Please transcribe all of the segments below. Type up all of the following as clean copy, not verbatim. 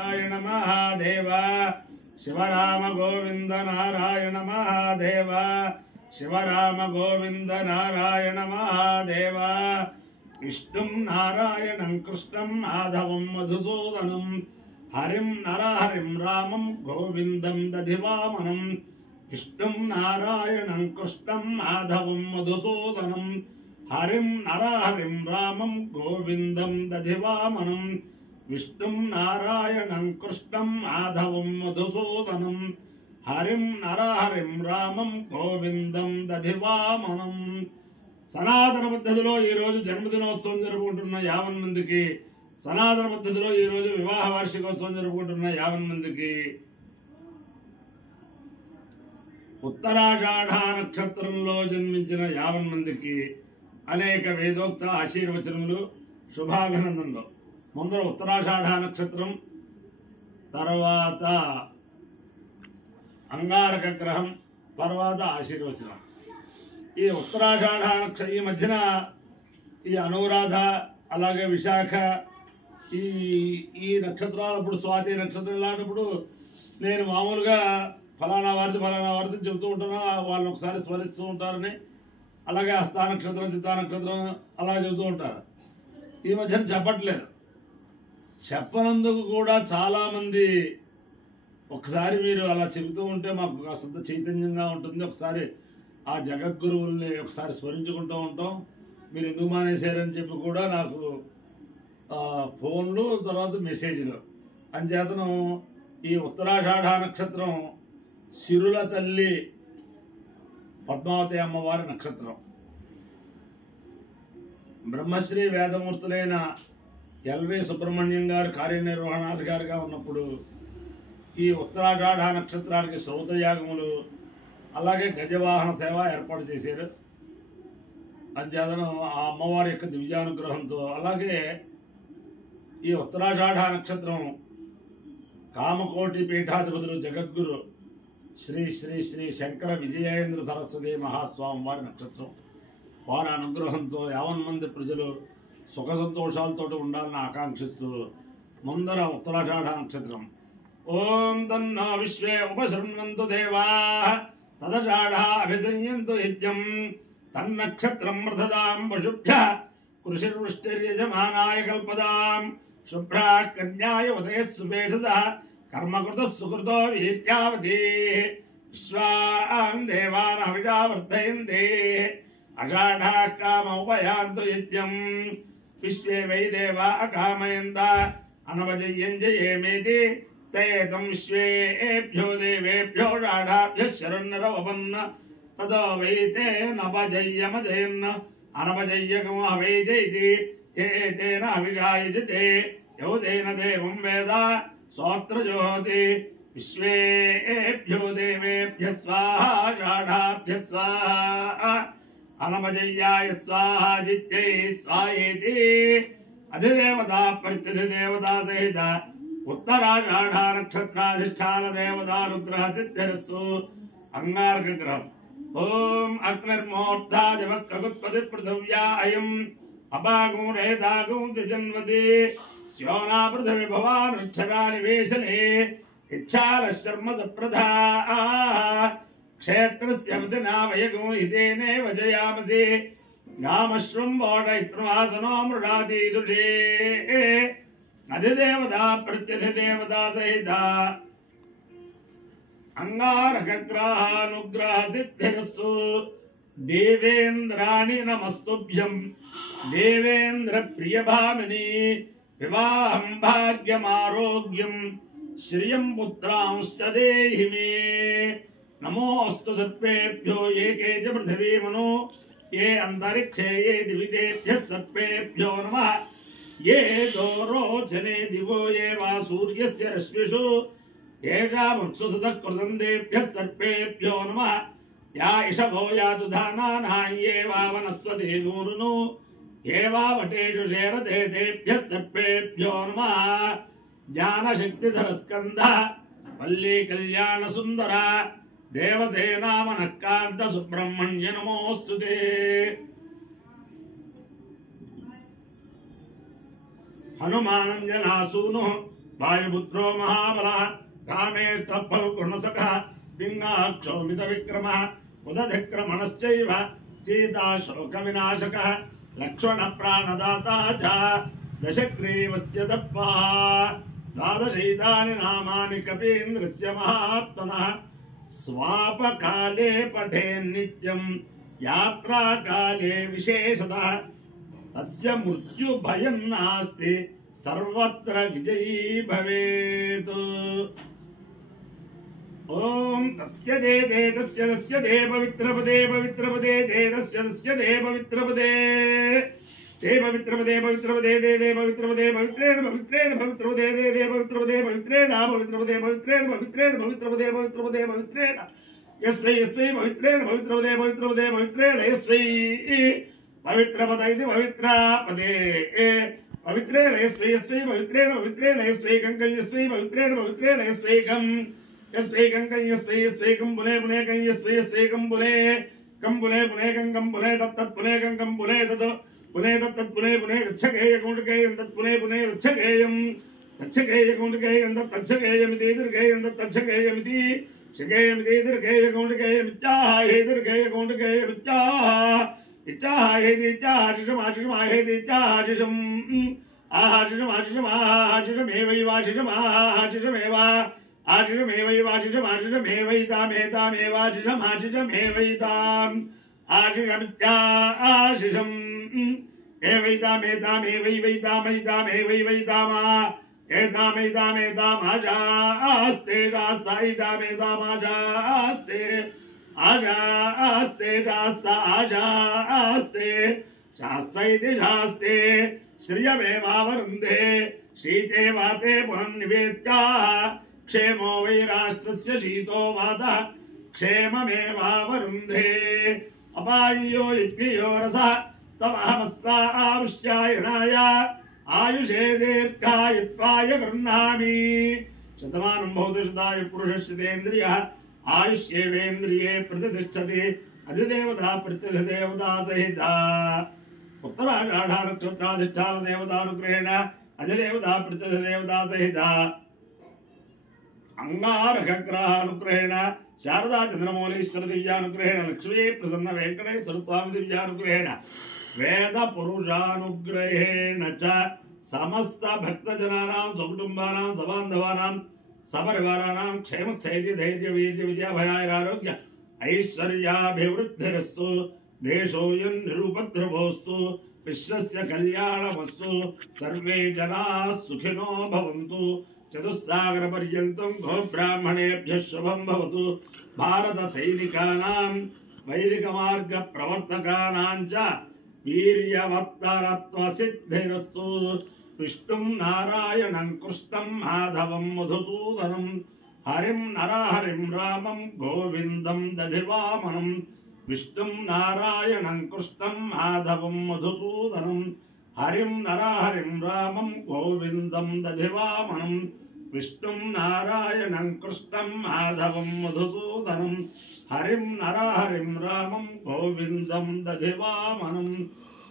नारायण महादेव शिवराम गोविंद नारायण महादेव शिवराम गोविंद नारायण महादेव विष्णुं नारायणं कृष्णं माधवं मधुसूदनं हरिं नरहरिं रामं गोविंदं दधिवामनं विष्णुं नारायणं कृष्णं माधवं मधुसूदनं हरिं नरहरिं रामं गोविंदं दधिवामनं विष्णुं नारायणं कृष्णं माधवं मधुसूदनं हरिं नरहरिं रामं गोविंदं दधिवामनं సనాతన పద్ధతిలో ఈ రోజు జన్మదినోత్సవం జరుపుకుంటున్న 50 మందికి సనాతన పద్ధతిలో ఈ రోజు వివాహ వార్షికోత్సవం జరుపుకుంటున్న 50 మందికి ఉత్తరాషాఢ నక్షత్రంలో జన్మించిన 50 మందికి అనేక వేదోక్త ఆశీర్వచనములు శుభాభినందనలు. ముందర ఉత్తరాషాఢ నక్షత్రం, తర్వాత అంగారక గ్రహం, తర్వాత ఆశీర్వచనం. ఈ ఉత్తరాషాఢ నక్షత్రం ఈ మధ్యన ఈ అనురాధ అలాగే విశాఖ ఈ నక్షత్రాలప్పుడు స్వాతి నక్షత్రం ఇలాంటప్పుడు నేను మామూలుగా ఫలానా వారిది చెబుతూ ఉంటాను. వాళ్ళు ఒకసారి స్మరిస్తూ ఉంటారని. అలాగే హస్తా నక్షత్రం, చిత్తా నక్షత్రం అలా చెబుతూ ఉంటారు. ఈ మధ్యన చెప్పట్లేదు. చెప్పనందుకు కూడా చాలామంది ఒకసారి మీరు అలా చెబుతూ ఉంటే మాకు కాస్త చైతన్యంగా ఉంటుంది. ఒకసారి ఆ జగద్గురువుల్ని ఒకసారి స్మరించుకుంటూ ఉంటాం. మీరు ఎందుకు మానేశారని చెప్పి కూడా నాకు ఫోన్లు, తర్వాత మెసేజ్లు. అంచేతను ఈ ఉత్తరాషాఢ నక్షత్రం సిరుల తల్లి పద్మావతి అమ్మవారి నక్షత్రం. బ్రహ్మశ్రీ వేదమూర్తులైన ఎల్వి సుబ్రహ్మణ్యం గారు కార్యనిర్వహణాధికారిగా ఉన్నప్పుడు ఈ ఉత్తరాషాఢ నక్షత్రానికి శ్రౌతయాగములు అలాగే గజవాహన సేవ ఏర్పాటు చేశారు. అంచేతను ఆ అమ్మవారి యొక్క దివ్యానుగ్రహంతో అలాగే ఈ ఉత్తరాషాఢ నక్షత్రం కామకోటి పీఠాధిపతులు జగద్గురు శ్రీ శ్రీ శ్రీ శంకర విజయేంద్ర సరస్వతి మహాస్వామి వారి నక్షత్రం. వారి అనుగ్రహంతో 50 మంది ప్రజలు సుఖ సంతోషాలతో ఉండాలని ఆకాంక్షిస్తూ ముందర ఉత్తరాషాఢ నక్షత్రం. ఓం తన్నో విశ్వే ఉపశృణ్వంతు దేవాః తదషాఢా అభిసంయంతు యజ్ఞం తన్నక్షత్రం మృధదాం పశుభ్యః కృషిర్వృష్టిర్యజమానాయ కల్పదాం శుభ్రా కన్యాయ ఉదయ సుభేషదః కర్మకృత సుకృతో వీర్యావతి విశ్వాం దేవాన్ హవిషావర్ధయంతే అషాఢా కామోపయాంతు యజ్ఞం విశ్వే వై దేవా అకామయంత అనవజయ్యం జయేమేతి తేతం విశ్వేభ్యో దేవేభ్యో షాఢాభ్యః శరన్నరవపన్న తదో వై తే నవజయ్యమజయన్న అనవజయ్యకం అవైజైతి ఏతేన అవిగాయజతే యౌదేన దేవం వేద సోత్రజోహతి విశ్వేభ్యో దేవేభ్యః స్వాహా షాఢాభ్యః స్వాహా అనవజయ్యాయ స్వాహా జిత్యై స్వాయేతి అధిదేవతా ప్రత్యధిదేవతా సహిత ఉత్తరాషాఢ నక్షత్రాధిష్టాన దేవతానుగ్రహ సిద్ధిరస్సు. అంగారక గ్రహం. ఓం అగ్నిర్మోర్ధాజవత్కగుత్పతి పృథివ్యా అయం అపాగూఢేదాగం జన్మతి శ్యోనా పృథివి భవానుక్షరానివేశనే ఇచ్ఛాల శర్మ సప్రధా క్షేత్రస్య వదనావయగం ఇదేనే వజయామసి గామశ్రుంబోడైత్రమాసనో మృడాదీదుషే అధిదేవతా ప్రత్యధిదేవతా సహిత అంగారక గ్రహానుగ్రహ సిద్ధిరస్సు. దేవేంద్రాణి నమస్తుభ్యం దేవేంద్ర ప్రియభామిని వివాహం భాగ్యమారోగ్యం శ్రియం పుత్రాంశ్చ దేహి మే. నమోస్తు సర్పేభ్యో ఏకే చ పృథివీమనో ఏ అంతరిక్షే ఏ దివితేభ్యః సర్పేభ్యో నమః ఏ దోరోచనే దివో ఏ వా సూర్యస్య రశ్మిషు ఏషాముత్సుసతః కృతందేభ్యః సర్పేభ్యో నమః యా ఇషభో యాతు ధానానాం ఏ వా వనస్పతి నూరును ఏ వా వటేషు శేరతే తేభ్యః సర్పేభ్యో నమః జ్ఞానశక్తిధర స్కంద వల్లీ కళ్యాణ సుందర దేవసేనామనఃకాంత సుబ్రహ్మణ్య నమోస్తుతే. हनुमानंजनासूनु वायुपुत्रो महाबलः रामेष्टः गुणसखः पिङ्गाक्षौमित विक्रमः उदधिक्रमणश्चैव सीताशोकविनाशकः लक्ष्मणप्राणदाता च दशग्रीवस्य दत्त्वा द्वादशैतानि नामानि कपीन्द्रस्य महात्मनः स्वापकाले पठेन्नित्यं यात्राकाले विशेषतः तस्य मृत्युभयं नास्ति सर्वत्र विजयी भवेत्। ओम तस्य दे तस्य दे पवित्रपदे पवित्रपदे दे तस्य दे पवित्रपदे दे पवित्रपदे पवित्रपदे दे दे पवित्रपदे पवित्रेण पवित्रेण पवित्रपदे दे दे पवित्रपदे पवित्रेण पवित्रपदे पवित्रेण पवित्रेण पवित्रपदे पवित्रपदे पवित्रेण यस्मै यस्मै पवित्रेण पवित्रपदे पवित्रपदे पवित्रेण यस्मै पवित्रपद इति पवित्रपदे पवित्रेण यस्मै यस्मै पवित्रेण पवित्रेण यस्वैकं यस्मै पवित्रेण पवित्रेण यस्वैकं यस्वैकं यस्वैकं पुने पुने कं यस्वैकं पुने कं पुने पुने कं पुने तत् पुने कं पुने तत् पुने तत् पुने पुने गच्छकेय कौण्डकेयं तत् पुने पुने गच्छकेयं गच्छकेय कौण्डकेयं तत् गच्छकेयमिति दीर्घेयं तत् गच्छकेयमिति शकेयमिति दीर्घेय कौण्डकेयमित्याह हे दीर्घेय कौण्डकेयमित्याह इत्याह हे दित्याह शिशम आहाशिषम आहाशिषमेवैवाशिषमेव आशिषमेवैवाशिषमाशिषमेवैतामेतामेवाशिषम् आशिषमित्याशिषम् एवैतामेतामेवैवैतामैतामेवैवैतामा एतामैतामेतामाशास्ते शास्ताैतामेतामाशास्ते आशास्ते शास्ता आशास्ते शास्ता इति शास्ते श्रियमेवावरुन्धे शीते वाते पुनर्निवेत्याः क्षेमो वै राष्ट्रस्य शीतो वातः क्षेममेवावरुन्धे अपायो इत्यो रसः तमहमस्वायुष्यायणाय आयुषे दीर्घायुत्वाय गृह्णामि शतमानं भवति शतायु पुरुषस्येन्द्रियः आयुष्येवेन्द्रिये प्रतिष्ठति अधिदेवता प्रत्यधिदेवता सहिता उत्तराषाढ नक्षत्राधिष्ठान देवतानुग्रहेण अधिदेवता प्रत्यधिदेवता सहिता अंगारकग्रहानुग्रहेण शारदा चंद्रमौलीश्वर दिव्यानुग्रहेण लक्ष्मी प्रसन्न वेंकटेश्वर स्वामी दिव्यानुग्रहेण वेद पुरुषानुग्रहेण च समस्त भक्तजनानां सकुटुंबानां सबान्धवानां सपरिवाराणां क्षेमस्थैर्य धैर्य वीर्य विजयाभयारोग्य ऐश्वर्याभिवृद्धिरस्तु देशोऽयं निरुपद्रवोऽस्तु विश्वस्य कल्याणमस्तु सर्वे जनाः सुखिनो भवन्तु चतुस्सागरपर्यन्तं गोब्राह्मणेभ्यः शुभं भवतु भारतसैनिकानां वैदिकमार्गप्रवर्तकानां च वीर्यवत्तरत्वसिद्धिरस्तु विष्णुं नारायणं कृष्णं माधवं मधुसूदनं हरिं नरहरिं रामं गोविन्दं दधिवामनं विष्णुं नारायणं कृष्णं माधवं मधुसूदनं हरिं नरहरिं रामं गोविन्दं दधिवामनं विष्णुं नारायणं कृष्णं माधवं मधुसूदनं हरिं नरहरिं रामं गोविन्दं दधिवामनं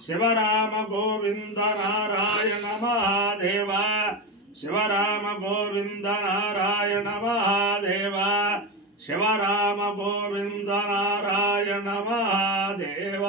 शिवराम गोविंद नारायण महादेव शिवराम गोविंद नारायण महादेव शिवराम गोविंद नारायण महादेव।